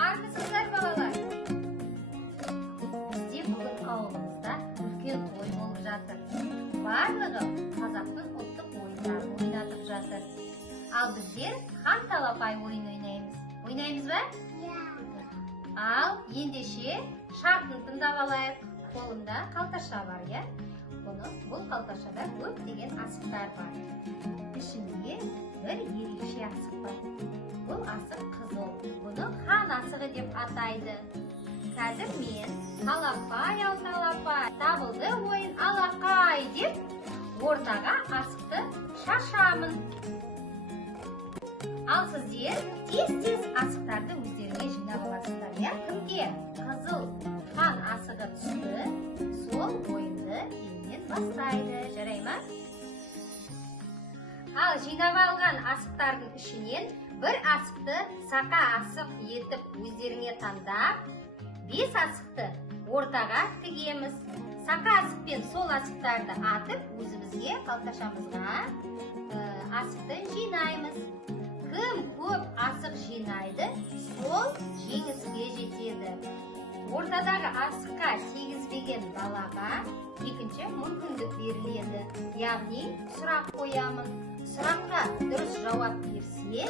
Армысыздар балалар? Бізде бүгін ауылымызда үлкен той болып жатыр. Барлығы қазақтың ұлттық ойындарын ойнатып жатыр. Ал біздер хан талапай ойын ойнаймыз. Ойнаймыз ба? Ал ендеше шартын тыңдап алайық. Қолымда қалташа бар, я? Бұл қалташада көптеген асықтар бар. Ішінде бір ерекше асық бар. Бұл асық қызыл. Бұны хан асығы деп атайды. Қазір мен талапай, ау талапай, табылды ойын алақай деп ортаға асықты шашамын. Ал сіздер тез-тез асықтарды өздеріңе жинап аласыздар, я? Кімге қызыл хан асығы түсті, сол ойынды менен бастайды, жарай ма? Ал жинап алған асықтардың ішінен бір асықты сақа асық етіп өздеріңе таңдап, 5 асықты ортаға тігеміз. Сақа асықпен сол асықтарды атып, өзімізге қалташамызға асықты жинаймыз. Кім көп асық жинайды, сол жеңіске жетеді. Ортадағы асыққа тигізбеген балаға екінші мүмкіндік беріледі. Яғни сұрақ қоямын. Сұраққа дұрыс жауап берсе,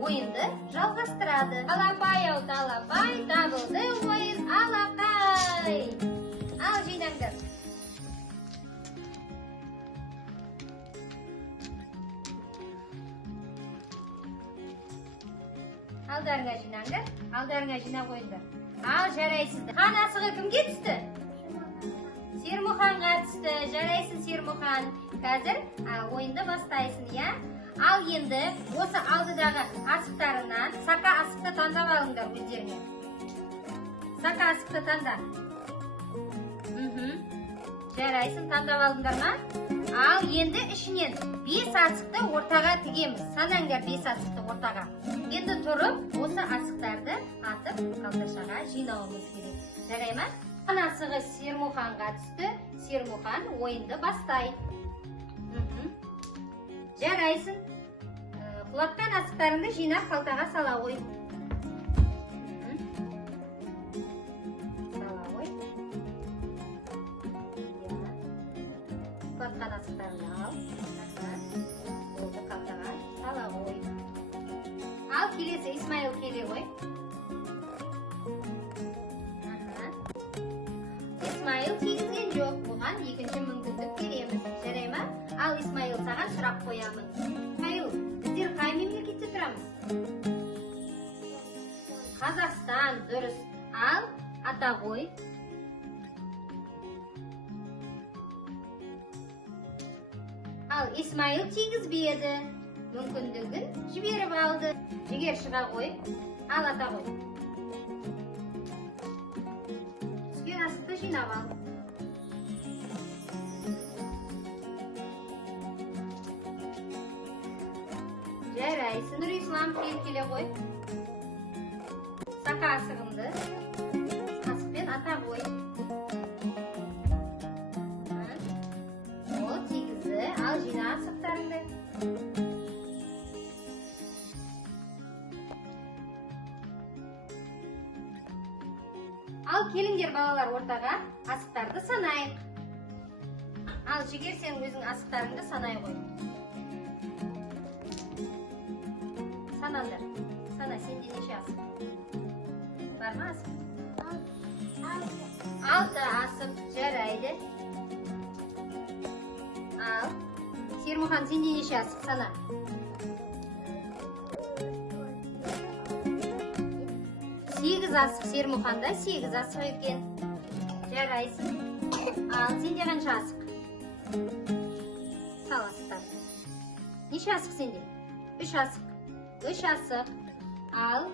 ойынды жалғастырады. Талапай, ау талапай, табылды ойын алақай. Ал жинаңдар. Алдарыңа жинаңдар. Алдарыңа жинап қойыңдар. Ал жарайсыздар. Хан асығы кімге түсті? Сермұханға түсті. Жарайсың Сермұхан. Қазір ойынды бастайсың, я? Ал енді осы алдыдағы асықтарынан сақа асықты таңдап алыңдар өздеріңе. Сақа асықты таңда. Жарайсың, таңдап алыңдар ма? Ал енді ішінен 5 асықты ортаға тігеміз. Санаңдар 5 асықты ортаға. Енді тұрып, осы асықтарды атып, қалташаға жинауымыз керек. Жарай ма? Хан асығы Сермұханға түсті. Сермұхан ойынды бастайды. Жарайсың. Құлатқан асықтарыңды жинап қалтаға сала қой. Сала қой. Құлатқан асықтарыңды ал. Олды қалтаға сала қой. Ал келесі Исмаил келе ғой. Исмаил тигізген жоқ. Бұған екінші мүмкіндік береміз. Жарай ма? Ал Исмаил, саған сұрақ қоямын. Исмаил, біздер қай мемлекетте тұрамыз? Қазақстан, дұрыс. Ал ата ғой. Ал Исмаил тигізбеді. Мүмкіндігін жіберіп алды. Жігер шыға ғой. Ал ата ғой. Түскен асықты жинап ал. Жарайсың. Нұрислам келе ғой. Сақа асығымды асықпен ата ғой. Ол тигізді. Ал жина асықтарыңды. Ал келіңдер балалар ортаға асықтарды санайық. Ал Жігер, сен өзің асықтарыңды санай қой. Санаңдар. Сана, сенде неше асық? Бар ма асық? 6 асық. Жарайды. Ал Сермұхан, сенде неше асық? Сана. 8 асық. Сермұханда 8 асық екен. Жарайсың. Ал сенде қанша асық? Сал асықтар. Неше асық сенде? 3 асық. 3 асық. Ал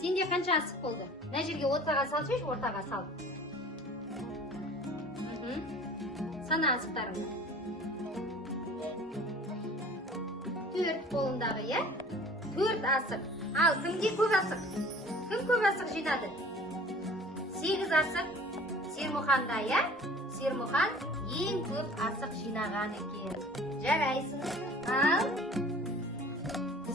сенде қанша асық болды? Мына жерге ортаға салшы, ортаға сал. Сана асықтарыңды. 4 қолындағы, я? 4 асық. Ал кімде көп асық? Кім көп асық жинады? 8 асық Сермұханда, я? Сермұхан ең көп асық жинаған екен. Жарайсың. Ал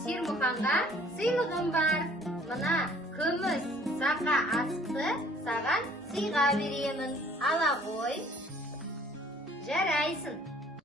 Сермұханға сыйлығым бар. Мына күміс сақа асықты саған сыйға беремін. Ала ғой. Жарайсың.